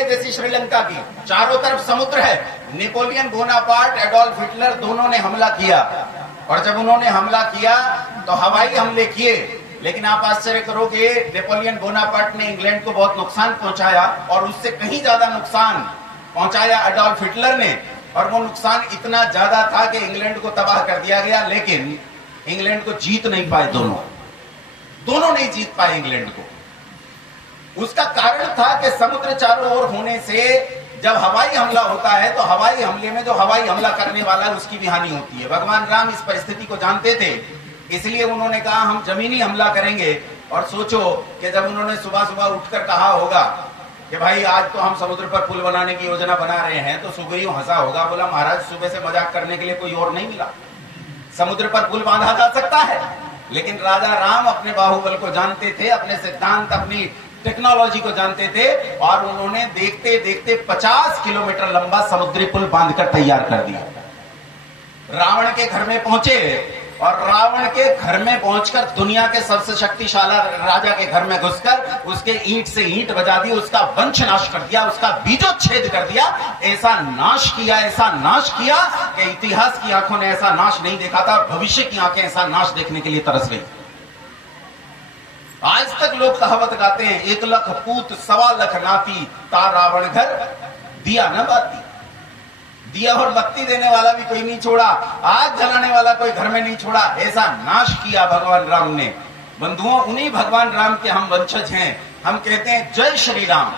देखेंगे जैसी श्रीलंका की, चारों तरफ समुद्र है। नेपोलियन बोनापार्ट, एडोल्फ हिटलर दोनों ने हमला किया, और जब उन्होंने हमला किया तो हवाई हमले किए। लेकिन आप आश्चर्य करोगे, नेपोलियन बोनापार्ट ने इंग्लैंड को बहुत नुकसान पहुंचाया, और उससे कहीं ज्यादा नुकसान पहुंचाया एडोल्फ हिटलर ने। और वो नुकसान इतना ज्यादा था कि इंग्लैंड को तबाह कर दिया गया, लेकिन इंग्लैंड को जीत नहीं पाए, दोनों नहीं जीत पाए इंग्लैंड को। उसका कारण था कि समुद्र चारों ओर होने से जब हवाई हमला होता है तो हवाई हमले में जो हवाई हमला करने वाला है उसकी भी हानि होती है। भगवान राम इस परिस्थिति को जानते थे, इसलिए उन्होंने कहा हम जमीनी हमला करेंगे। और सोचो कि जब उन्होंने सुबह सुबह उठकर कहा होगा कि भाई आज तो हम समुद्र पर पुल बनाने की योजना बना रहे हैं, तो सुग्रीव हंसा होगा, बोला महाराज सुबह से मजाक करने के लिए कोई और नहीं मिला, समुद्र पर पुल बांधा जा सकता है। लेकिन राजा राम अपने बाहुबल को जानते थे, अपने सिद्धांत, अपनी टेक्नोलॉजी को जानते थे, और उन्होंने देखते देखते 50 किलोमीटर लंबा समुद्री पुल बांधकर तैयार कर दिया। रावण के घर में पहुंचे, और रावण के घर में पहुंचकर दुनिया के सबसे शक्तिशाली राजा के घर में घुसकर उसके ईंट से ईंट बजा दी, उसका वंश नाश कर दिया, उसका बीजोच्छेद कर दिया। ऐसा नाश किया कि इतिहास की आंखों ने ऐसा नाश नहीं देखा था, और भविष्य की आंखें ऐसा नाश देखने के लिए तरस रही। आज तक लोग कहावत गाते हैं, 1 लाख पूत 1.25 लाख नाती, ता रावण घर दिया न बाती। दिया और बत्ती देने वाला भी कोई नहीं छोड़ा, आग जलाने वाला कोई घर में नहीं छोड़ा, ऐसा नाश किया भगवान राम ने। बंधुओं, उन्हीं भगवान राम के हम वंशज हैं। हम कहते हैं जय श्री राम,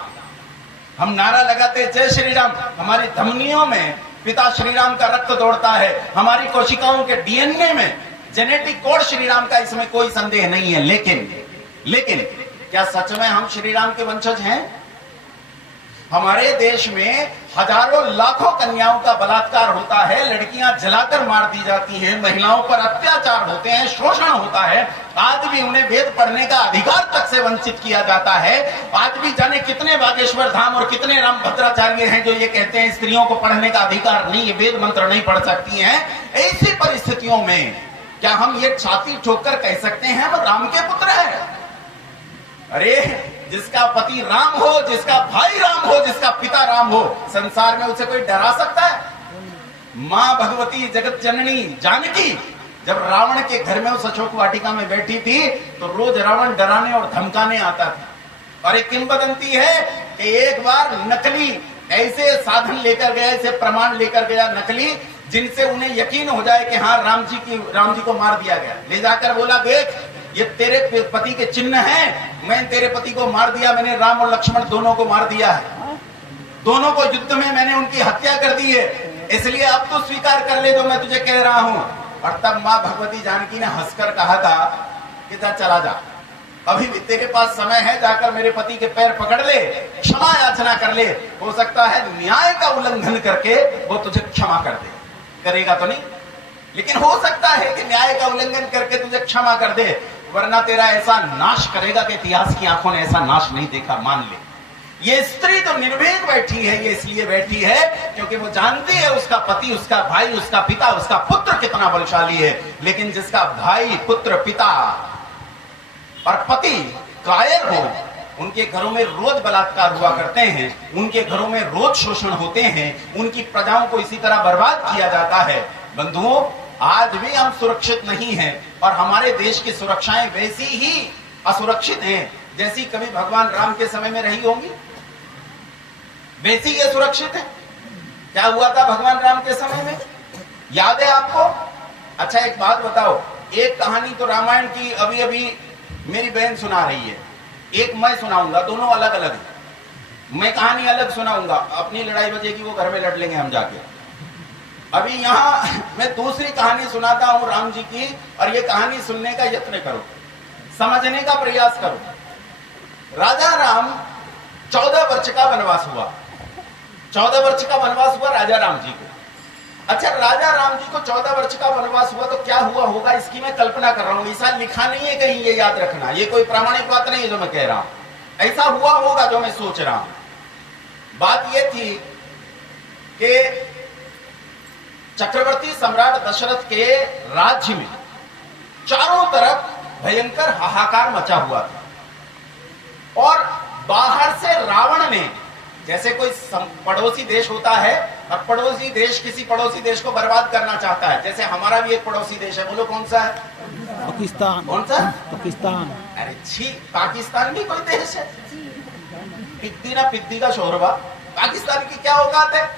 हम नारा लगाते हैं जय श्री राम। हमारी धमनियों में पिता श्री राम का रक्त दौड़ता है, हमारी कोशिकाओं के डीएनए में जेनेटिक कोड श्री राम का, इसमें कोई संदेह नहीं है। लेकिन क्या सच में हम श्री राम के वंशज हैं? हमारे देश में हजारों लाखों कन्याओं का बलात्कार होता है, लड़कियां जलाकर मार दी जाती हैं, महिलाओं पर अत्याचार होते हैं, शोषण होता है, आज भी उन्हें वेद पढ़ने का अधिकार तक से वंचित किया जाता है। आज भी जाने कितने बागेश्वर धाम और कितने राम भद्राचार्य हैं जो ये कहते हैं स्त्रियों को पढ़ने का अधिकार नहीं है, वेद मंत्र नहीं पढ़ सकती हैं। ऐसी परिस्थितियों में क्या हम ये छाती ठोककर कह सकते हैं हम राम के पुत्र हैं? अरे जिसका पति राम हो, जिसका भाई राम हो, जिसका पिता राम हो, संसार में उसे कोई डरा सकता है? मां भगवती जगत जननी जानकी जब रावण के घर में उस अशोक वाटिका में बैठी थी तो रोज रावण डराने और धमकाने आता था। और एक किंवदंती है कि एक बार नकली ऐसे साधन लेकर गया, ऐसे प्रमाण लेकर गया नकली, जिनसे उन्हें यकीन हो जाए कि हाँ राम जी को मार दिया गया। ले जाकर बोला, देख ये तेरे पति के चिन्ह हैं, मैं तेरे पति को मार दिया, मैंने राम और लक्ष्मण दोनों को मार दिया है, दोनों को युद्ध में मैंने उनकी हत्या कर दी है, इसलिए अब तो स्वीकार कर ले जो मैं तुझे कह रहा हूं। और तब मां भगवती जानकी ने हंसकर कहा था कि जा चला जा, अभी भी तेरे पास समय है, जाकर मेरे पति के पैर पकड़ ले, क्षमा याचना कर ले, हो सकता है न्याय का उल्लंघन करके वो तुझे क्षमा कर दे। करेगा तो नहीं, लेकिन हो सकता है कि न्याय का उल्लंघन करके तुझे क्षमा कर दे, वरना तेरा ऐसा नाश करेगा कि इतिहास की आंखों ने ऐसा नाश नहीं देखा। मान ले, ये स्त्री तो निर्भीक बैठी है, ये इसलिए बैठी है क्योंकि वो जानती है उसका पति, उसका भाई, उसका पिता, उसका पुत्र कितना बलशाली है। लेकिन जिसका भाई, पुत्र, पिता और पति कायर हो, उनके घरों में रोज बलात्कार हुआ करते हैं, उनके घरों में रोज शोषण होते हैं, उनकी प्रजाओं को इसी तरह बर्बाद किया जाता है। बंधुओं, आज भी हम सुरक्षित नहीं हैं, और हमारे देश की सुरक्षाएं वैसी ही असुरक्षित हैं जैसी कभी भगवान राम के समय में रही होंगी, वैसी ये सुरक्षित है। क्या हुआ था भगवान राम के समय में, याद है आपको? अच्छा एक बात बताओ, एक कहानी तो रामायण की अभी अभी मेरी बहन सुना रही है, एक मैं सुनाऊंगा, दोनों अलग अलग है। मैं कहानी अलग सुनाऊंगा, अपनी लड़ाई बजेगी वो घर में लड़ लेंगे हम जाके। अभी यहां मैं दूसरी कहानी सुनाता हूं राम जी की, और ये कहानी सुनने का यत्न करो, समझने का प्रयास करो। राजा राम 14 वर्ष का वनवास हुआ, 14 वर्ष का वनवास हुआ राजा राम जी को। अच्छा, राजा राम जी को 14 वर्ष का वनवास हुआ तो क्या हुआ होगा इसकी मैं कल्पना कर रहा हूं, ऐसा लिखा नहीं है कहीं, ये याद रखना, ये कोई प्रामाणिक बात नहीं है जो मैं कह रहा हूं, ऐसा हुआ होगा जो मैं सोच रहा हूं। बात ये थी कि चक्रवर्ती सम्राट दशरथ के राज्य में चारों तरफ भयंकर हाहाकार मचा हुआ था, और बाहर से रावण ने जैसे कोई पड़ोसी देश होता है और पड़ोसी देश किसी पड़ोसी देश को बर्बाद करना चाहता है, जैसे हमारा भी एक पड़ोसी देश है, बोलो कौन सा है? पाकिस्तान। कौन सा? पाकिस्तान। अरे छी, पाकिस्तान भी कोई देश है? पिद्दी ना पिद्दी का शोरबा। पाकिस्तान की क्या औकात है?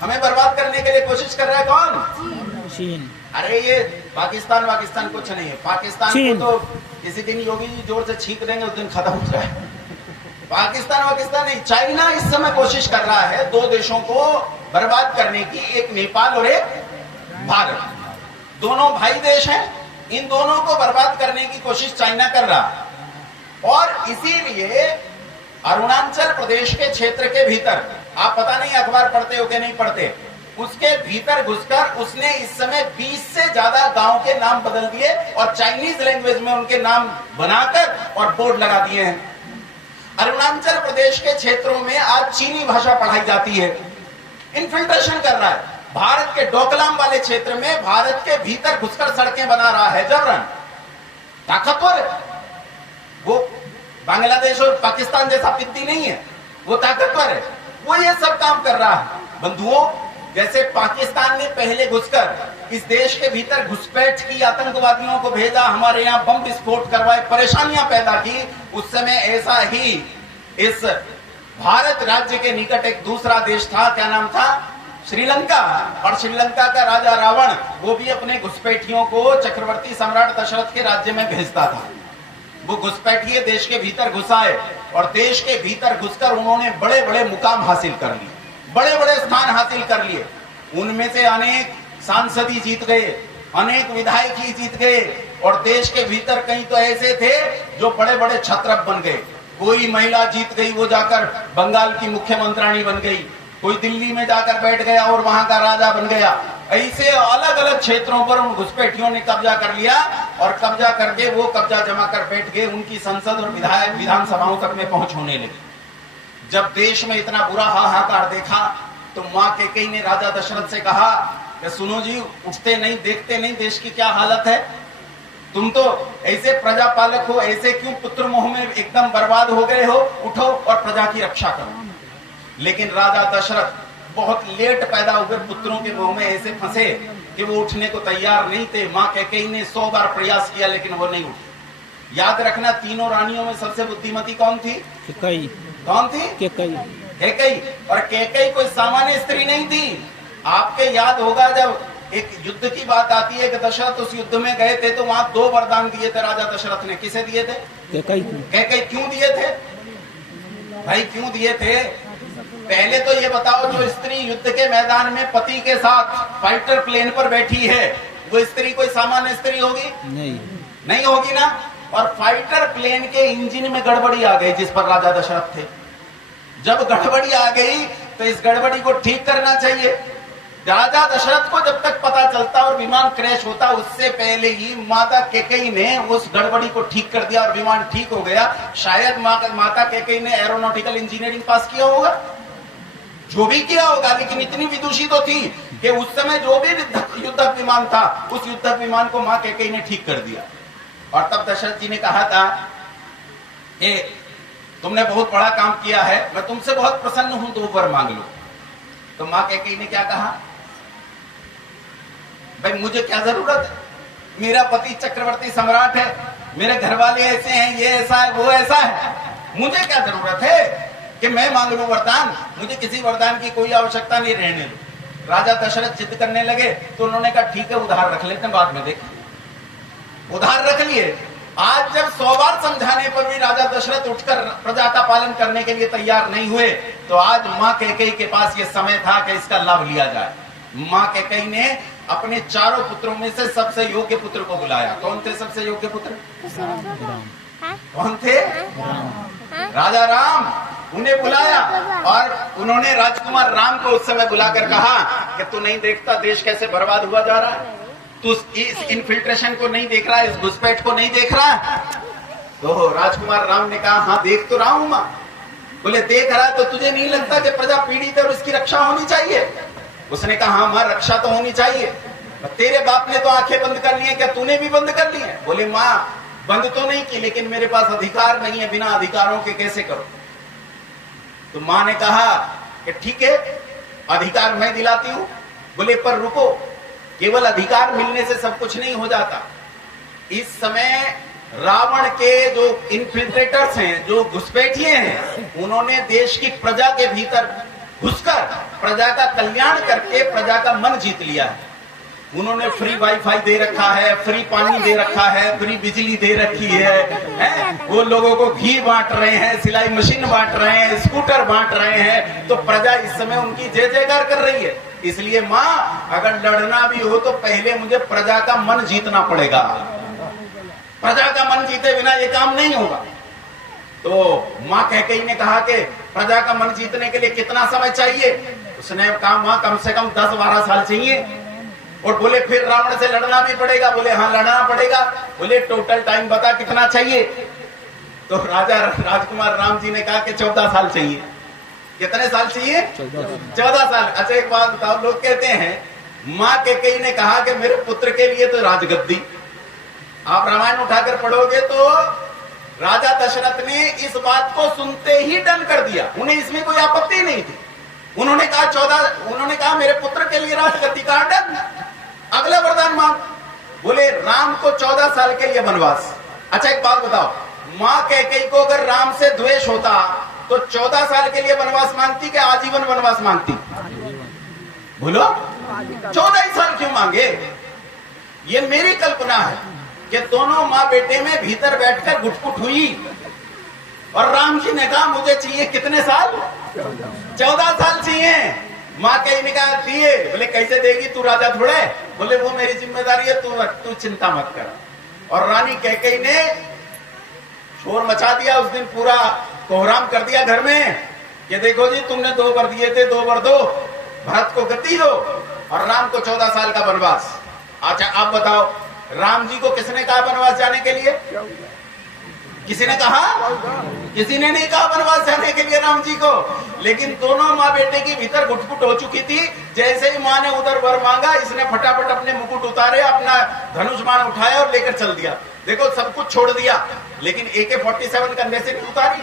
हमें बर्बाद करने के लिए कोशिश कर रहा है कौन? चीन। अरे ये पाकिस्तान कुछ नहीं है। पाकिस्तान को तो किसी दिन योगी जी जोर से छींक देंगे, उस दिन खत्म हो जाए। पाकिस्तान नहीं, चाइना इस समय कोशिश कर रहा है दो देशों को बर्बाद करने की, एक नेपाल और एक भारत। दोनों भाई देश हैं, इन दोनों को बर्बाद करने की कोशिश चाइना कर रहा है। और इसीलिए अरुणाचल प्रदेश के क्षेत्र के भीतर, आप पता नहीं अखबार पढ़ते हो कि नहीं पढ़ते, उसके भीतर घुसकर उसने इस समय 20 से ज्यादा गांव के नाम बदल दिए और चाइनीज लैंग्वेज में उनके नाम बनाकर और बोर्ड लगा दिए हैं। अरुणाचल प्रदेश के क्षेत्रों में आज चीनी भाषा पढ़ाई जाती है। इन्फिल्ट्रेशन कर रहा है भारत के डोकलाम वाले क्षेत्र में, भारत के भीतर घुसकर सड़कें बना रहा है जबरन। ताकतवर है वो, बांग्लादेश और पाकिस्तान जैसा पिद्दी नहीं है, वो ताकतवर है, वो ये सब काम कर रहा है। बंधुओं, जैसे पाकिस्तान ने पहले घुसकर इस देश के भीतर घुसपैठ की, आतंकवादियों को भेजा, हमारे यहाँ बम विस्फोट करवाए, परेशानियां पैदा की, उस समय ऐसा ही इस भारत राज्य के निकट एक दूसरा देश था, क्या नाम था? श्रीलंका। और श्रीलंका का राजा रावण, वो भी अपने घुसपैठियों को चक्रवर्ती सम्राट दशरथ के राज्य में भेजता था। वो घुसपैठिए देश के भीतर घुसाए और देश के भीतर घुसकर उन्होंने बड़े बड़े मुकाम हासिल कर लिए, बड़े बड़े स्थान हासिल कर लिए। उनमें से अनेक सांसदी जीत गए, अनेक विधायक ही जीत गए, और देश के भीतर कई तो ऐसे थे जो बड़े बड़े छत्रप बन गए। कोई महिला जीत गई, वो जाकर बंगाल की मुख्यमंत्री बन गई, कोई दिल्ली में जाकर बैठ गया और वहां का राजा बन गया। ऐसे अलग अलग क्षेत्रों पर उन घुसपैठियों ने कब्जा कर लिया और कब्जा करके वो कब्जा जमा कर बैठ गए। उनकी संसद और विधानसभाओं तक में पहुंच होने लगी। जब देश में इतना बुरा हाहाकार देखा तो मां कैकेयी ने राजा दशरथ से कहा कि सुनो जी, उठते नहीं, देखते नहीं देश की क्या हालत है, तुम तो ऐसे प्रजापालक हो, ऐसे क्यों पुत्र मोह में एकदम बर्बाद हो गए हो, उठो और प्रजा की रक्षा करो। लेकिन राजा दशरथ बहुत लेट पैदा हुए पुत्रों के मोह में ऐसे फंसे कि वो उठने को तैयार नहीं थे। मां कैकेयी ने 100 बार प्रयास किया लेकिन वो नहीं उठी। याद रखना, तीनों रानियों में सबसे बुद्धिमती कौन थी? कैकेयी। कौन थी? कैकेयी। और कैकेयी कोई सामान्य स्त्री नहीं थी। आपके याद होगा जब एक युद्ध की बात आती है कि दशरथ उस युद्ध में गए थे तो वहां 2 वरदान दिए थे राजा दशरथ ने। किसे दिए थे? कैकेयी। क्यों दिए थे भाई, क्यों दिए थे? पहले तो ये बताओ, जो स्त्री युद्ध के मैदान में पति के साथ फाइटर प्लेन पर बैठी है, वो स्त्री कोई सामान्य स्त्री होगी? नहीं होगी ना। और फाइटर प्लेन के इंजन में गड़बड़ी आ गई जिस पर राजा दशरथ थे। जब गड़बड़ी आ गई तो इस गड़बड़ी को ठीक करना चाहिए। राजा दशरथ को जब तक पता चलता और विमान क्रैश होता, उससे पहले ही माता कैकेयी ने उस गड़बड़ी को ठीक कर दिया और विमान ठीक हो गया। शायद माता कैकेयी ने एरोनॉटिकल इंजीनियरिंग पास किया होगा, जो भी किया होगा, लेकिन इतनी विदुषी तो थी कि उस समय जो भी युद्धक विमान था, उस युद्धक विमान को मां कैकेयी ने ठीक कर दिया। और तब दशरथ जी ने कहा था कि तुमने बहुत बड़ा काम किया है, मैं तुमसे बहुत प्रसन्न हूं, 2 वर मांग लो। तो मां कैकेयी ने क्या कहा? भाई मुझे क्या जरूरत है, मेरा पति चक्रवर्ती सम्राट है, मेरे घर वाले ऐसे हैं, ये ऐसा है, वो ऐसा है, मुझे क्या जरूरत है कि मैं मांग लूं वरदान? मुझे किसी वरदान की कोई आवश्यकता नहीं, रहने दो। राजा दशरथ जिद करने लगे तो उन्होंने कहा ठीक है, उधार रख लेते हैं, बाद में देखें। उधार रख लिए। आज जब 100 बार समझाने पर भी राजा दशरथ उठकर प्रजा का पालन करने के लिए तैयार नहीं हुए, तो आज मां कैकेयी के पास यह समय था कि इसका लाभ लिया जाए। मां कैकेयी ने अपने 4 पुत्रों में से सबसे योग्य पुत्र को बुलाया। कौन थे सबसे योग्य पुत्र? कौन थे? राजा राम। उन्हें बुलाया और उन्होंने राजकुमार राम को उस समय बुलाकर कहा कि तू नहीं देखता देश कैसे बर्बाद हुआ जा रहा है, तू इस इन्फिल्ट्रेशन को नहीं देख रहा है, इस घुसपैठ को नहीं देख रहा है? तो राजकुमार राम ने कहा हाँ देख तो रहा हूं मां। बोले देख रहा है तो तुझे नहीं लगता कि प्रजा पीड़ित है और इसकी रक्षा होनी चाहिए? उसने कहा हाँ मां, रक्षा तो होनी चाहिए। तेरे बाप ने तो आंखें बंद कर ली है, क्या तूने भी बंद कर ली है? बोले मां बंद तो नहीं की, लेकिन मेरे पास अधिकार नहीं है, बिना अधिकारों के कैसे करूं? तो मां ने कहा कि ठीक है अधिकार मैं दिलाती हूं। बोले पर रुको, केवल अधिकार मिलने से सब कुछ नहीं हो जाता। इस समय रावण के जो इन्फिल्ट्रेटर्स हैं, जो घुसपैठिए हैं, उन्होंने देश की प्रजा के भीतर घुसकर प्रजा का कल्याण करके प्रजा का मन जीत लिया है। उन्होंने फ्री वाईफाई दे रखा है, फ्री पानी दे रखा है, फ्री बिजली दे रखी है? वो लोगों को घी बांट रहे हैं, सिलाई मशीन बांट रहे हैं, स्कूटर बांट रहे हैं। तो प्रजा इस समय उनकी जय जयकार कर रही है। इसलिए माँ, अगर लड़ना भी हो तो पहले मुझे प्रजा का मन जीतना पड़ेगा। प्रजा का मन जीते बिना ये काम नहीं होगा। तो माँ कैकेयी ने कहा कि प्रजा का मन जीतने के लिए कितना समय चाहिए? उसने कहा माँ कम से कम 10-12 साल चाहिए। और बोले फिर रावण से लड़ना भी पड़ेगा? बोले हाँ लड़ना पड़ेगा। बोले टोटल टाइम बता कितना चाहिए? तो राजा राजकुमार राम जी ने कहा कि 14 साल चाहिए। कितने साल चाहिए? 14 साल। अच्छा एक बात बताओ, लोग कहते हैं माँ कैकेयी ने कहा कि मेरे पुत्र के लिए तो राजगद्दी। आप रामायण उठाकर पढ़ोगे तो राजा दशरथ ने इस बात को सुनते ही डन कर दिया, उन्हें इसमें कोई आपत्ति नहीं थी। उन्होंने कहा मेरे पुत्र के लिए राजगद्दी का डन। अगला वरदान मांग। बोले राम को 14 साल के लिए वनवास। अच्छा एक बात बताओ, माँ कैकेयी को अगर राम से द्वेष होता तो 14 साल के लिए वनवास मांगती कि आजीवन वनवास मांगती? बोलो 14 साल क्यों मांगे? ये मेरी कल्पना है कि दोनों माँ बेटे में भीतर बैठकर गुटपुट हुई और राम जी ने कहा मुझे चाहिए कितने साल? 14 साल चाहिए। माँ कैकेयी ने कहा दिए। बोले कैसे देगी, तू राजा थोड़े? बोले वो मेरी जिम्मेदारी है, तू चिंता मत कर। और रानी कैकेयी ने शोर मचा दिया। उस दिन पूरा कोहराम कर दिया घर में कि देखो जी तुमने 2 वर दिए थे, 2 वर दो, भरत को गद्दी दो और राम को 14 साल का वनवास। अच्छा आप बताओ, राम जी को किसने कहा वनवास जाने के लिए? किसी ने कहा? किसी ने नहीं कहा वनवास जाने के लिए राम जी को। लेकिन दोनों माँ बेटे की भीतर घुटपुट हो चुकी थी। जैसे ही माँ ने उधर वर मांगा, इसने फटाफट अपने मुकुट उतारे, अपना धनुष बाण उठाया और लेकर चल दिया। देखो सब कुछ छोड़ दिया, लेकिन AK-47 कंधे से नहीं उतारी।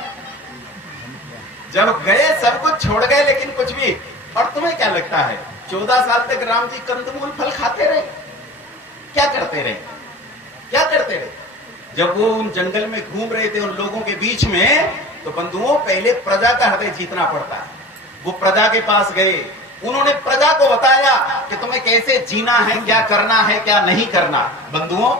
जब गए सब कुछ छोड़ गए, लेकिन कुछ भी। और तुम्हें क्या लगता है 14 साल तक राम जी कंदमूल फल खाते रहे? क्या करते रहे? क्या करते रहे? जब वो उन जंगल में घूम रहे थे उन लोगों के बीच में, तो बंधुओं पहले प्रजा का हृदय जीतना पड़ता है। वो प्रजा के पास गए, उन्होंने प्रजा को बताया कि तुम्हें कैसे जीना है, क्या करना है, क्या नहीं करना। बंधुओं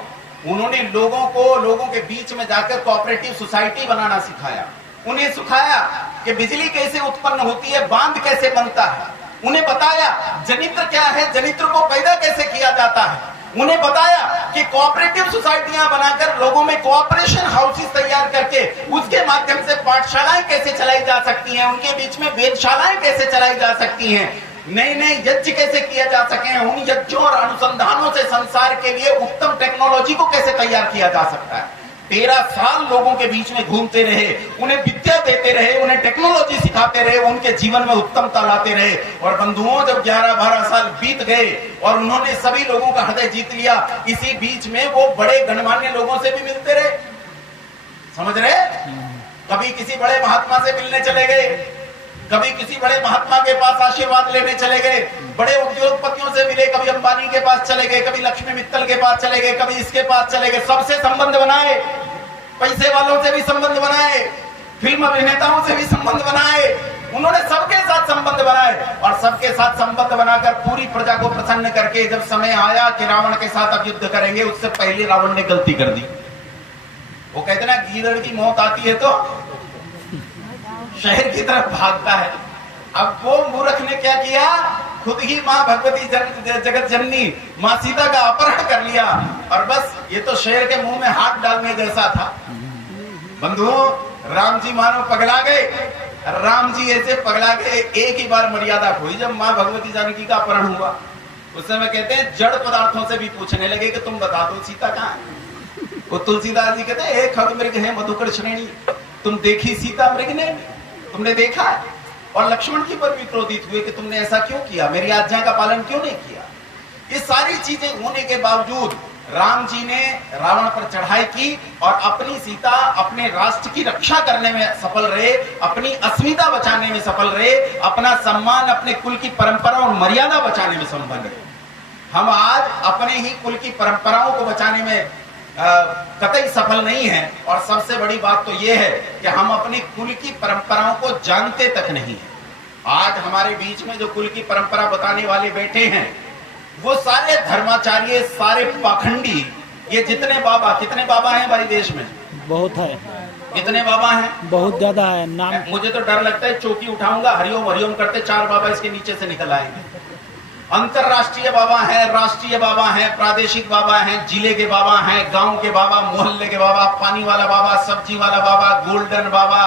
उन्होंने लोगों के बीच में जाकर कोऑपरेटिव सोसाइटी बनाना सिखाया। उन्हें सिखाया कि बिजली कैसे उत्पन्न होती है, बांध कैसे बनता है। उन्हें बताया जनित्र क्या है, जनित्र को पैदा कैसे किया जाता है। उन्हें बताया कि कोऑपरेटिव सोसाइटियां बनाकर लोगों में कोऑपरेशन हाउसेस तैयार करके उसके माध्यम से पाठशालाएं कैसे चलाई जा सकती हैं, उनके बीच में वेधशालाएं कैसे चलाई जा सकती हैं, नए नए यज्ञ कैसे किया जा सके, उन यज्ञों और अनुसंधानों से संसार के लिए उत्तम टेक्नोलॉजी को कैसे तैयार किया जा सकता है। 13 साल लोगों के बीच में घूमते रहे, उन्हें विद्या देते रहे, उन्हें टेक्नोलॉजी सिखाते रहे, उनके जीवन में उत्तमता लाते रहे। और बंधुओं जब 11-12 साल बीत गए और उन्होंने सभी लोगों का हृदय जीत लिया, इसी बीच में वो बड़े गणमान्य लोगों से भी मिलते रहे। समझ रहे? कभी किसी बड़े महात्मा से मिलने चले गए, कभी किसी बड़े महात्मा के पास आशीर्वाद लेने चले गए, बड़े उद्योगपतियों से मिले, कभी अंबानी के पास चले गए, कभी लक्ष्मी मित्तल के पास चले गए, कभी इसके पास चले गए। सबसे संबंध बनाए, पैसे वालों से भी संबंध बनाए, फिल्म अभिनेताओं से भी संबंध बनाए। उन्होंने सबके साथ संबंध बनाए और सबके साथ संबंध बनाकर पूरी प्रजा को प्रसन्न करके जब समय आया कि रावण के साथ अब युद्ध करेंगे, उससे पहले रावण ने गलती कर दी। वो कहते ना गीदड़ की मौत आती है तो शहर की तरफ भागता है। अब वो मूर्ख ने क्या किया, खुद ही माँ भगवती जगत जननी माँ सीता का अपहरण कर लिया और बस ये तो शेर के मुंह में हाथ डालने जैसा था। बंधुओं राम जी मानो पगला गए। राम जी ऐसे पगला गए, एक ही बार मर्यादा खोई जब माँ भगवती जानकी का अपहरण हुआ। उस समय कहते हैं जड़ पदार्थों से भी पूछने लगे कि तुम बता दो सीता कहाँ है। वो तुलसीदास जी कहते हैं एक खग मृग है मधुकर श्रेणी, तुम देखी सीता मृग ने, तुमने देखा है। और लक्ष्मण जी पर भी क्रोधित हुए कि तुमने ऐसा क्यों किया, मेरी आज्ञा का पालन क्यों नहीं किया। ये सारी चीजें होने के बावजूद राम जी ने रावण पर चढ़ाई की और अपनी सीता अपने राष्ट्र की रक्षा करने में सफल रहे, अपनी अस्मिता बचाने में सफल रहे, अपना सम्मान, अपने कुल की परंपरा और मर्यादा बचाने में सफल रहे। हम आज अपने ही कुल की परंपराओं को बचाने में कतई सफल नहीं है। और सबसे बड़ी बात तो यह है कि हम अपनी कुल की परंपराओं को जानते तक नहीं है। आज हमारे बीच में जो कुल की परंपरा बताने वाले बैठे हैं वो सारे धर्माचार्य, सारे पाखंडी, ये जितने बाबा, कितने बाबा हैं भाई देश में? बहुत है, कितने बाबा हैं? बहुत ज्यादा है। नाम मुझे तो डर लगता है, चौकी उठाऊंगा, हरिओम हरिओम करते 4 बाबा इसके नीचे से निकल आएंगे। अंतरराष्ट्रीय बाबा हैं, राष्ट्रीय बाबा हैं, प्रादेशिक बाबा हैं, जिले के बाबा हैं, गांव के बाबा, मोहल्ले के बाबा, पानी वाला बाबा, सब्जी वाला बाबा, गोल्डन बाबा,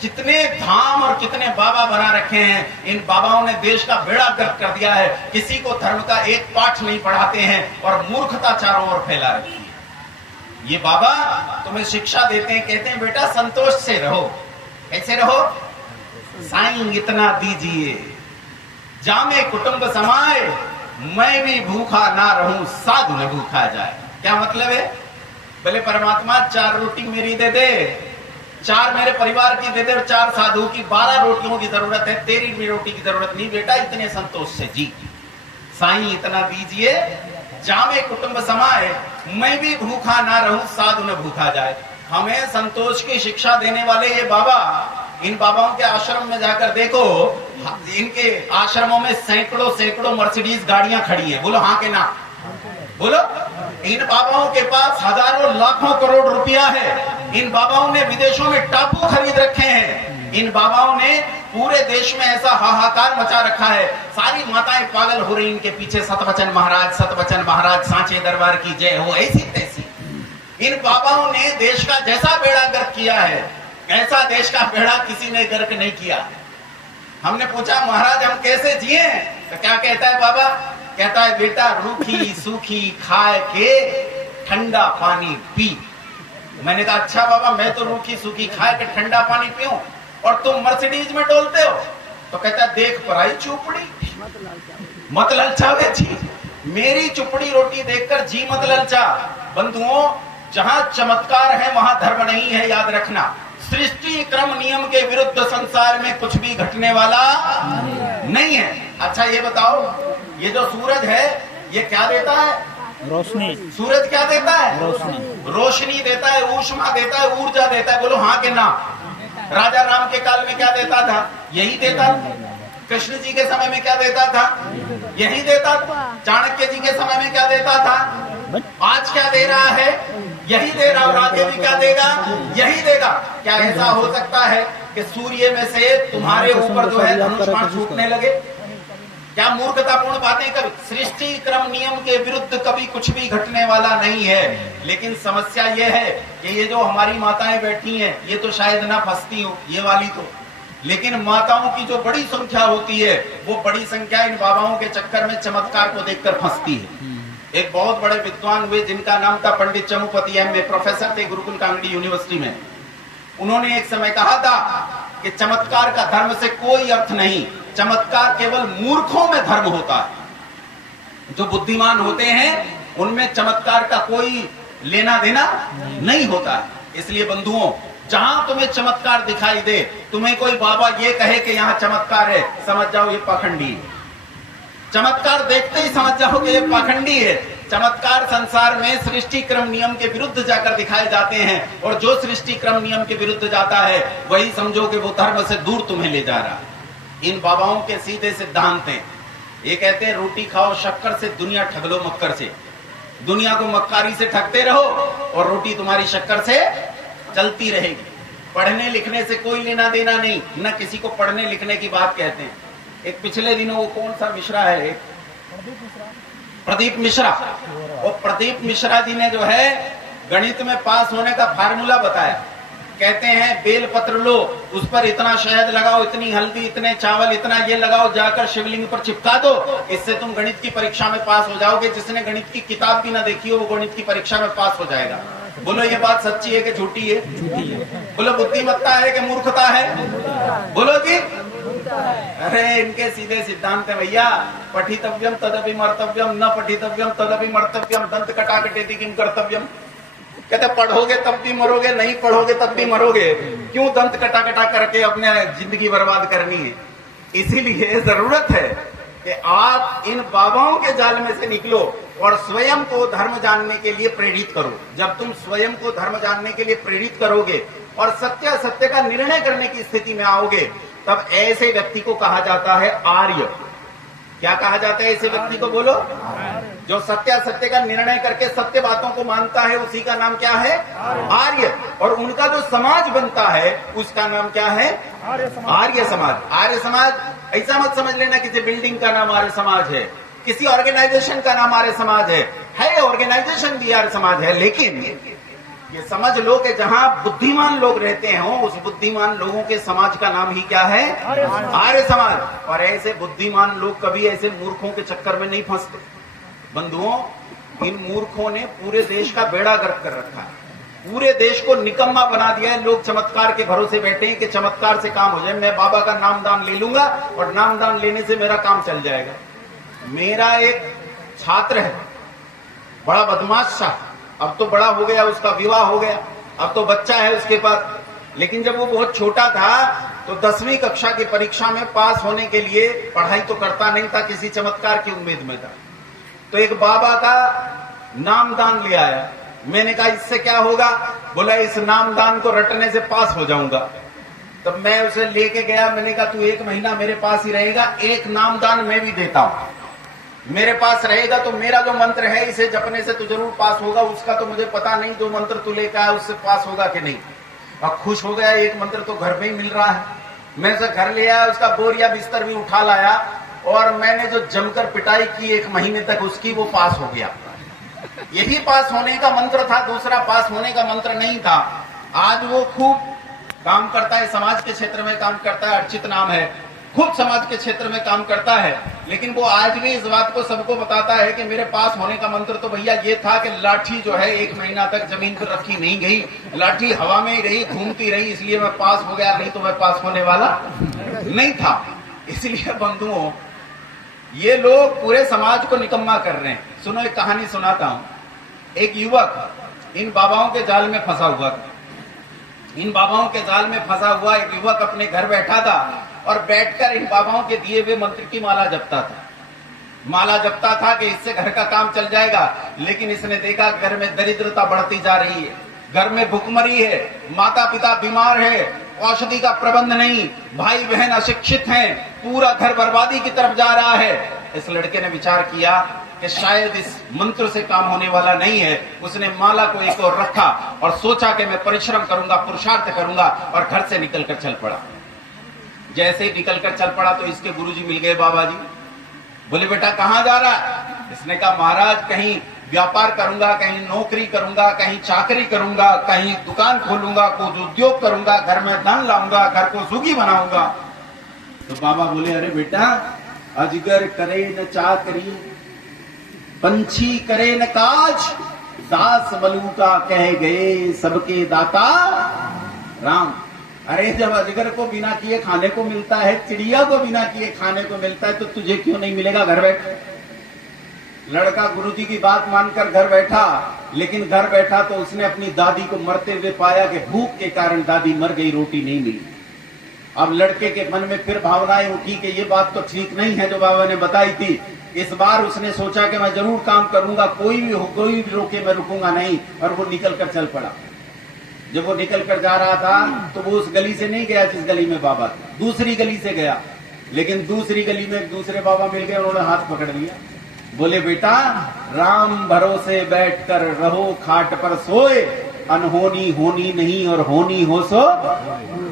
कितने धाम और कितने बाबा बना रखे हैं। इन बाबाओं ने देश का बेड़ा गर्क कर दिया है। किसी को धर्म का एक पाठ नहीं पढ़ाते हैं और मूर्खता चारों ओर फैला रखी है। ये बाबा तुम्हें शिक्षा देते हैं, कहते हैं बेटा संतोष से रहो। कैसे रहो? साईं इतना दीजिए, जामे कुटुंब समाए, मैं भी भूखा ना रहूं, साधु न भूखा जाए। क्या मतलब है? बोले परमात्मा 4 रोटी मेरी दे दे, 4 मेरे परिवार की दे दे और 4 साधु की, 12 रोटियों की जरूरत है, तेरी भी रोटी की जरूरत नहीं बेटा, इतने संतोष से जी। साईं इतना दीजिए, जामे कुटुंब समाए, मैं भी भूखा ना रहूं, साधु न भूखा जाए। हमें संतोष की शिक्षा देने वाले ये बाबा, इन बाबाओं के आश्रम में जाकर देखो, इनके आश्रमों में सैकड़ों मर्सिडीज गाड़ियां खड़ी हैं। बोलो हाँ के ना? बोलो। इन बाबाओं के पास हजारों लाखों करोड़ रुपया है। इन बाबाओं ने विदेशों में टापू खरीद रखे हैं। इन बाबाओं ने पूरे देश में ऐसा हाहाकार मचा रखा है, सारी माताएं पागल हो रही इनके पीछे। सतवचन महाराज सांचे दरबार की जय हो, ऐसी तैसी। इन बाबाओं ने देश का जैसा बेड़ा गर्क किया है, ऐसा देश का बेड़ा किसी ने गर्क नहीं किया। हमने पूछा महाराज हम कैसे जिए? तो क्या कहता है बाबा? कहता है बेटा रूखी सूखी खाए के ठंडा पानी पी। मैंने कहा अच्छा बाबा, मैं तो रूखी सूखी खाए के ठंडा पानी पीऊं और तुम मर्सिडीज में डोलते हो? तो कहता है देख पराई चुपड़ी, मत ललचा बेची, मेरी चुपड़ी रोटी देखकर जी मत ललचा। बंधुओं, जहां चमत्कार है वहां धर्म नहीं है, याद रखना। सृष्टि क्रम नियम के विरुद्ध संसार में कुछ भी घटने वाला नहीं है। अच्छा ये बताओ, ये जो सूरज है ये क्या देता है? रोशनी। सूरज क्या देता है? रोशनी। रोशनी देता है, ऊष्मा देता है, ऊर्जा देता है। बोलो हाँ के ना? राजा राम के काल में क्या देता था? यही देता था। कृष्ण जी के समय में क्या देता था? यही देता था। चाणक्य जी के समय में क्या देता था? आज क्या दे रहा है? यही दे रहा। और आगे भी क्या देगा? यही देगा। क्या ऐसा हो सकता है कि सूर्य में से तुम्हारे ऊपर जो है धनुष छूटने लगे? क्या मूर्खतापूर्ण बातें। कभी सृष्टि क्रम नियम के विरुद्ध कभी कुछ भी घटने वाला नहीं है। लेकिन समस्या ये है कि ये जो हमारी माताएं बैठी हैं, ये तो शायद ना फंसती हो ये वाली तो, लेकिन माताओं की जो बड़ी संख्या होती है वो बड़ी संख्या इन बाबाओं के चक्कर में चमत्कार को देखकर फंसती है। एक बहुत बड़े विद्वान हुए जिनका नाम था पंडित चमुपति एम.ए. प्रोफेसर थे गुरुकुल कांगड़ी यूनिवर्सिटी में। उन्होंने एक समय कहा था कि चमत्कार का धर्म से कोई अर्थ नहीं, चमत्कार केवल मूर्खों में धर्म होता है। जो बुद्धिमान होते हैं उनमें चमत्कार का कोई लेना देना नहीं होता है। इसलिए बंधुओं, जहां तुम्हें चमत्कार दिखाई दे, तुम्हें कोई बाबा ये कहे कि यहाँ चमत्कार है, समझ जाओ ये पाखंडी है। चमत्कार देखते ही समझ जाओ कि ये पाखंडी है। चमत्कार संसार में सृष्टि क्रम नियम के विरुद्ध जाकर दिखाए जाते हैं, और जो सृष्टि क्रम नियम के विरुद्ध जाता है वही समझो कि वो धर्म से दूर तुम्हें ले जा रहा है। इन बाबाओं के सीधे सिद्धांत हैं। ये कहते हैं रोटी खाओ शक्कर से, दुनिया ठग लो मक्कर से। दुनिया को मक्कारी से ठगते रहो और रोटी तुम्हारी शक्कर से चलती रहेगी। पढ़ने लिखने से कोई लेना देना नहीं, न किसी को पढ़ने लिखने की बात कहते हैं। एक पिछले दिनों वो कौन सा मिश्रा है, प्रदीप मिश्रा, वो प्रदीप मिश्रा जी ने जो है गणित में पास होने का फार्मूला बताया। कहते हैं बेल पत्र लो, उस पर इतना शहद लगाओ, इतनी हल्दी, इतने चावल, इतना ये लगाओ, जाकर शिवलिंग पर चिपका दो, इससे तुम गणित की परीक्षा में पास हो जाओगे। जिसने गणित की किताब भी ना देखी हो वो गणित की परीक्षा में पास हो जाएगा। बोलो ये बात सच्ची है कि झूठी है? बोलो बुद्धिमत्ता है कि मूर्खता है? बोलो जी। अरे इनके सीधे सिद्धांत है भैया, पठितव्यम तदपि मर्तव्यम, न पठितव्यम तदपि मर्तव्यम, दंत कटाकटेति किम कर्तव्यम। कहते पढ़ोगे तब भी मरोगे, नहीं पढ़ोगे तब भी मरोगे, क्यों दंत कटा करके अपने जिंदगी बर्बाद करनी है। इसीलिए जरूरत है कि आप इन बाबाओं के जाल में से निकलो और स्वयं को धर्म जानने के लिए प्रेरित करो। जब तुम स्वयं को धर्म जानने के लिए प्रेरित करोगे और सत्य सत्य का निर्णय करने की स्थिति में आओगे, तब ऐसे व्यक्ति को कहा जाता है आर्य। क्या कहा जाता है ऐसे व्यक्ति को, बोलो? जो सत्य सत्य का निर्णय करके सत्य बातों को मानता है, उसी का नाम क्या है? आर्य। और उनका जो समाज बनता है उसका नाम क्या है? आर्य समाज। आर्य समाज ऐसा मत समझ लेना किसी बिल्डिंग का नाम आर्य समाज है, किसी ऑर्गेनाइजेशन का नाम आर्य समाज है ऑर्गेनाइजेशन भी आर्य समाज है, लेकिन ये समझ लो कि जहां बुद्धिमान लोग रहते हैं उस बुद्धिमान लोगों के समाज का नाम ही क्या है? आर्य समाज। और ऐसे बुद्धिमान लोग कभी ऐसे मूर्खों के चक्कर में नहीं फंसते। बंधुओं, इन मूर्खों ने पूरे देश का बेड़ा गर्क कर रखा है, पूरे देश को निकम्मा बना दिया है। लोग चमत्कार के भरोसे बैठे हैं कि चमत्कार से काम हो जाए, मैं बाबा का नामदान ले लूंगा और नामदान लेने से मेरा काम चल जाएगा। मेरा एक छात्र है, बड़ा बदमाश सा, अब तो बड़ा हो गया, उसका विवाह हो गया, अब तो बच्चा है उसके पास। लेकिन जब वो बहुत छोटा था तो 10वीं कक्षा की परीक्षा में पास होने के लिए पढ़ाई तो करता नहीं था, किसी चमत्कार की उम्मीद में था। तो एक बाबा का नामदान ले आया। मैंने कहा इससे क्या होगा? बोला इस नामदान को रटने से पास हो जाऊंगा। तब मैं उसे लेके गया, मैंने कहा तू 1 महीना मेरे पास ही रहेगा, एक नामदान मैं भी देता हूं, मेरे पास रहेगा तो मेरा जो मंत्र है इसे जपने से तू जरूर पास होगा, उसका तो मुझे पता नहीं जो मंत्र तू लेकर आया उससे पास होगा कि नहीं। अब खुश हो गया, एक मंत्र तो घर में ही मिल रहा है। मैं उसे घर ले आया, उसका बोरिया बिस्तर भी उठा लाया और मैंने जो जमकर पिटाई की 1 महीने तक उसकी, वो पास हो गया। यही पास होने का मंत्र था, दूसरा पास होने का मंत्र नहीं था। आज वो खूब काम करता है, समाज के क्षेत्र में काम करता है, अर्चित नाम है, खूब समाज के क्षेत्र में काम करता है। लेकिन वो आज भी इस बात को सबको बताता है कि मेरे पास होने का मंत्र तो भैया ये था कि लाठी जो है 1 महीना तक जमीन पर रखी नहीं गई, लाठी हवा में ही रही, घूमती रही, इसलिए मैं पास हो गया, नहीं तो मैं पास होने वाला नहीं था। इसलिए बंधुओं, ये लोग पूरे समाज को निकम्मा कर रहे हैं। सुनो, एक कहानी सुनाता हूं। एक युवक इन बाबाओं के जाल में फंसा हुआ था। इन बाबाओं के जाल में फंसा हुआ एक युवक अपने घर बैठा था और बैठकर इन बाबाओं के दिए हुए मंत्र की माला जपता था। माला जपता था कि इससे घर का काम चल जाएगा। लेकिन इसने देखा घर में दरिद्रता बढ़ती जा रही है, घर में भुखमरी है, माता पिता बीमार है, औषधि का प्रबंध नहीं, भाई बहन अशिक्षित हैं, पूरा घर बर्बादी की तरफ जा रहा है। इस लड़के ने विचार किया कि शायद इस मंत्र से काम होने वाला नहीं है। उसने माला को एक ओर रखा और सोचा कि मैं परिश्रम करूंगा, पुरुषार्थ करूंगा, और घर से निकलकर चल पड़ा। जैसे ही निकलकर चल पड़ा तो इसके गुरुजी मिल गए। बाबा जी बोले, बेटा कहाँ जा रहा है? इसने कहा, महाराज कहीं व्यापार करूंगा, कहीं नौकरी करूंगा, कहीं चाकरी करूंगा, कहीं दुकान खोलूंगा, कुछ उद्योग करूंगा, घर में धन लाऊंगा, घर को सुखी बनाऊंगा। तो बाबा बोले, अरे बेटा, अजगर करे न चाकरी, पंछी करे न काज, दास मलूका कह गए सबके दाता राम। अरे जब अजगर को बिना किए खाने को मिलता है, चिड़िया को बिना किए खाने को मिलता है, तो तुझे क्यों नहीं मिलेगा घर बैठे? लड़का गुरुजी की बात मानकर घर बैठा, लेकिन घर बैठा तो उसने अपनी दादी को मरते हुए पाया कि भूख के कारण दादी मर गई, रोटी नहीं मिली। अब लड़के के मन में फिर भावनाएं उठी कि ये बात तो ठीक नहीं है जो बाबा ने बताई थी। इस बार उसने सोचा कि मैं जरूर काम करूंगा, कोई भी रोके, मैं रुकूंगा नहीं, और वो निकल कर चल पड़ा। जब वो निकल कर जा रहा था तो वो उस गली से नहीं गया जिस गली में बाबा था, दूसरी गली से गया। लेकिन दूसरी गली में एक दूसरे बाबा मिल गए, उन्होंने हाथ पकड़ लिया। बोले, बेटा राम भरोसे बैठकर रहो खाट पर सोए, अनहोनी होनी नहीं और होनी हो सो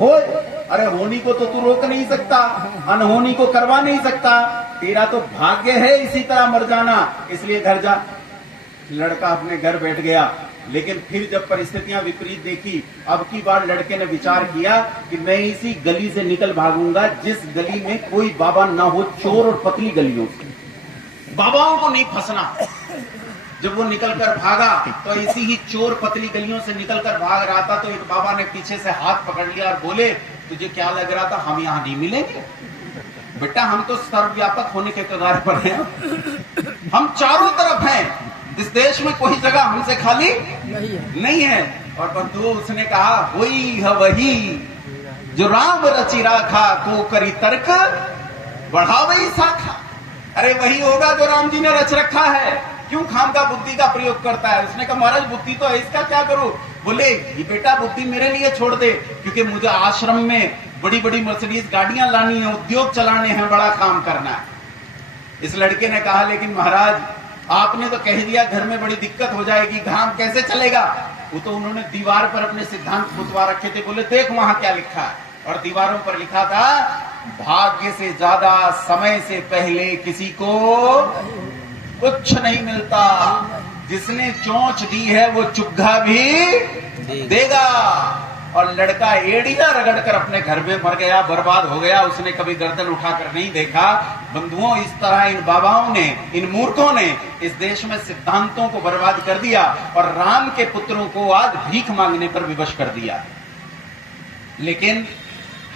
होए। अरे होनी को तो तू रोक नहीं सकता, अनहोनी को करवा नहीं सकता, तेरा तो भाग्य है इसी तरह मर जाना, इसलिए घर जा। लड़का अपने घर बैठ गया। लेकिन फिर जब परिस्थितियां विपरीत देखी, अब की बार लड़के ने विचार किया कि मैं इसी गली से निकल भागूंगा जिस गली में कोई बाबा ना हो, चोर और पतली गलियों से, बाबाओं को नहीं फंसना। जब वो निकलकर भागा तो इसी ही चोर पतली गलियों से निकलकर भाग रहा था तो एक बाबा ने पीछे से हाथ पकड़ लिया और बोले, तुझे क्या लग रहा था हम यहाँ नहीं मिलेंगे? बेटा हम तो सर्वव्यापक होने के कगार पर हैं, हम चारों तरफ हैं, इस देश में कोई जगह हमसे खाली नहीं है। और बंधु उसने कहा वही है वही जो राम रचि राखा को करी तर्क बढ़ावई शाखा। अरे वही होगा जो राम जी ने रच रखा है, क्यों खाम का बुद्धि का प्रयोग करता है। उसने कहा महाराज बुद्धि तो है, इसका क्या करूं। बोले ये बेटा बुद्धि मेरे लिए छोड़ दे, क्योंकि मुझे आश्रम में बड़ी बड़ी मर्सिडीज गाड़ियां लानी है, उद्योग चलाने हैं, बड़ा काम करना है। इस लड़के ने कहा लेकिन महाराज आपने तो कह दिया घर में बड़ी दिक्कत हो जाएगी, काम कैसे चलेगा। वो तो उन्होंने दीवार पर अपने सिद्धांत खुदवा रखे थे। बोले देख वहां क्या लिखा है, और दीवारों पर लिखा था भाग्य से ज्यादा समय से पहले किसी को कुछ नहीं मिलता, जिसने चोंच दी है वो चुग्गा भी देगा। और लड़का एड़िया रगड़कर अपने घर में मर गया, बर्बाद हो गया, उसने कभी गर्दन उठाकर नहीं देखा। बंधुओं इस तरह इन बाबाओं ने, इन मूर्खों ने इस देश में सिद्धांतों को बर्बाद कर दिया और राम के पुत्रों को आज भीख मांगने पर विवश कर दिया। लेकिन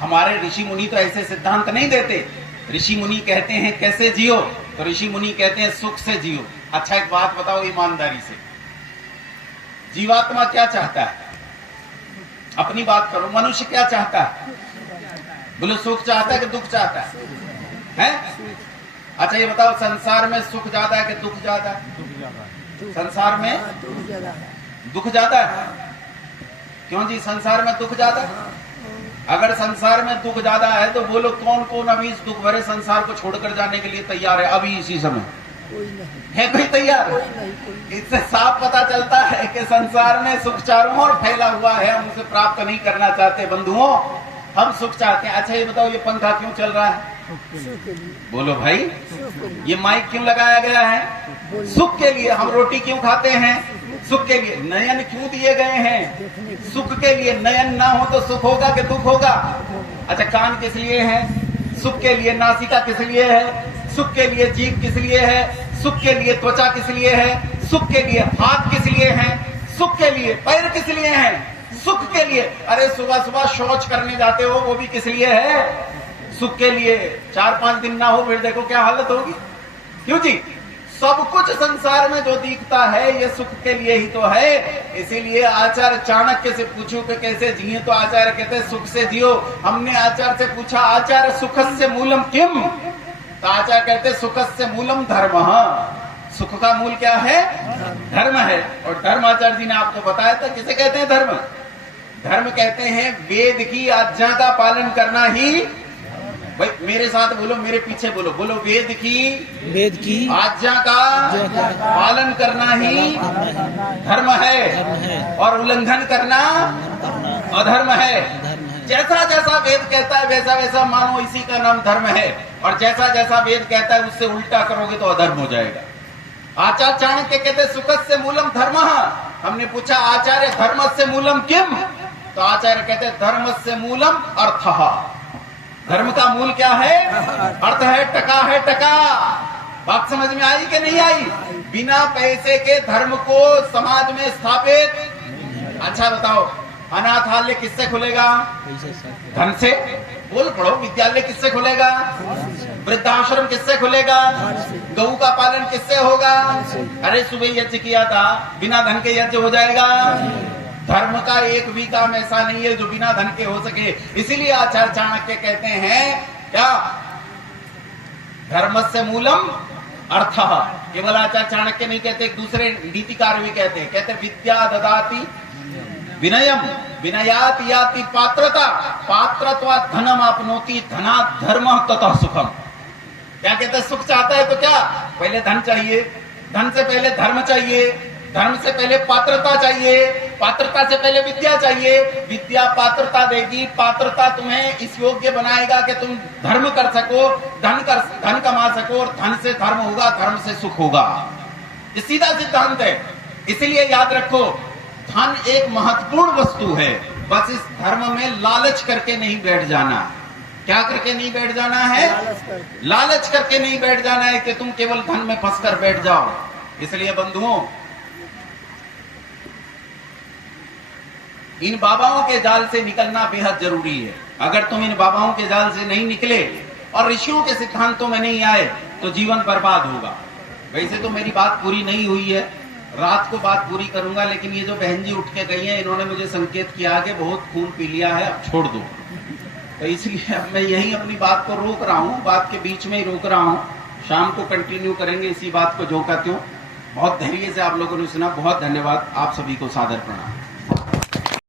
हमारे ऋषि मुनि तो ऐसे सिद्धांत नहीं देते। ऋषि मुनि कहते हैं कैसे जियो, तो ऋषि मुनि कहते हैं सुख से जियो। अच्छा एक बात बताओ ईमानदारी से, जीवात्मा क्या चाहता है? अपनी बात करो, मनुष्य क्या चाहता है? बोलो सुख चाहता है कि दुख चाहता है? अच्छा ये बताओ संसार में सुख ज्यादा है कि दुख ज्यादा है? संसार में दुख ज्यादा है। क्यों जी संसार में दुख ज्यादा है? अगर संसार में दुख ज्यादा है तो बोलो कौन कौन अभी इस दुख भरे संसार को छोड़कर जाने के लिए तैयार है अभी इसी समय? है कोई तैयार? इससे साफ पता चलता है कि संसार में सुख चारों ओर फैला हुआ है, हम उसे प्राप्त नहीं करना चाहते। बंधुओं हम सुख चाहते हैं। अच्छा ये बताओ ये पंखा क्यों चल रहा है? बोलो भाई। ये माइक क्यों लगाया गया है? सुख के लिए। हम रोटी क्यों खाते हैं? सुख के लिए। नयन क्यों दिए गए हैं? सुख के लिए। नयन ना हो तो सुख होगा कि दुख होगा? अच्छा कान किस लिए है? सुख के लिए। नासिका किस लिए है? सुख के लिए। जीभ किस लिए है? सुख के लिए। त्वचा किस लिए है? सुख के लिए। हाथ किस लिए है? सुख के लिए। पैर किस लिए हैं? सुख के लिए। अरे सुबह सुबह शौच करने जाते हो वो भी किस लिए है? सुख के लिए। 4-5 दिन ना हो फिर देखो क्या हालत होगी। क्यों जी? सब कुछ संसार में जो दिखता है ये सुख के लिए ही तो है। इसीलिए आचार्य चाणक्य से पूछो कि कैसे जिए, तो आचार्य कहते हैं सुख से जियो। हमने आचार्य से पूछा आचार्य सुखस्य मूलम किम, तो आचार्य कहते सुखस्य मूलम धर्म। सुख का मूल क्या है? धर्म है। और धर्म आचार्य जी ने आपको बताया था किसे कहते हैं धर्म? धर्म कहते हैं वेद की आज्ञा का पालन करना ही। भाई मेरे साथ बोलो, मेरे पीछे बोलो, बोलो वेद की आज्ञा का पालन करना ही धर्म है, और उल्लंघन करना अधर्म है। जैसा जैसा वेद कहता है वैसा वैसा मानो, इसी का नाम धर्म है। और जैसा जैसा वेद कहता है उससे उल्टा करोगे तो अधर्म हो जाएगा। आचार्य चाणक्य कहते सुखस्य मूलम धर्म। हमने पूछा आचार्य धर्मस्य मूलम किम, तो आचार्य कहते धर्मस्य मूलम अर्थ। धर्म का मूल क्या है? अर्थ है, टका है, टका। बात समझ में आई कि नहीं आई? बिना पैसे के धर्म को समाज में स्थापित। अच्छा बताओ अनाथालय किससे खुलेगा? धन से। बोल पढ़ो। विद्यालय किससे खुलेगा? वृद्धाश्रम किससे खुलेगा? गऊ का पालन किससे होगा? अरे सुबह यज्ञ किया था, बिना धन के यज्ञ हो जाएगा? धर्म का एक भी काम ऐसा नहीं है जो बिना धन के हो सके। इसीलिए आचार्य चाणक्य कहते हैं क्या? धर्मस्य मूलम अर्थ। केवल आचार्य चाणक्य नहीं कहते, एक दूसरे नीतिकार भी कहते हैं। कहते विद्या ददाति विनयम, विनयात याति पात्रता, पात्रत्वा धनम आपनोति, धनात् धर्म ततः सुखम। क्या कहते हैं? सुख चाहता है तो क्या? पहले धन चाहिए, धन से पहले धर्म चाहिए, धर्म से पहले पात्रता चाहिए, पात्रता से पहले विद्या चाहिए, विद्या पात्रता देगी, पात्रता तुम्हें इस योग्य बनाएगा कि तुम धर्म कर सको, धन कमा सको, और धन से धर्म होगा, धर्म से सुख होगा। ये सीधा सिद्धांत है। इसलिए याद रखो धन एक महत्वपूर्ण वस्तु है, बस इस धर्म में लालच करके नहीं बैठ जाना। क्या करके नहीं बैठ जाना है? लालच करके नहीं बैठ जाना है कि तुम केवल धन में फंसकर बैठ जाओ। इसलिए बंधुओं इन बाबाओं के जाल से निकलना बेहद जरूरी है। अगर तुम इन बाबाओं के जाल से नहीं निकले और ऋषियों के सिद्धांतों में नहीं आए तो जीवन बर्बाद होगा। वैसे तो मेरी बात पूरी नहीं हुई है, रात को बात पूरी करूंगा, लेकिन ये जो बहन जी उठ के गई हैं, इन्होंने मुझे संकेत किया कि बहुत खून पी लिया है, अब छोड़ दो। तो इसलिए अब मैं यही अपनी बात को रोक रहा हूं, बात के बीच में ही रोक रहा हूं। शाम को कंटिन्यू करेंगे इसी बात को जो का त्यों। बहुत धैर्य से आप लोगों ने सुना, बहुत धन्यवाद। आप सभी को सादर प्रणाम।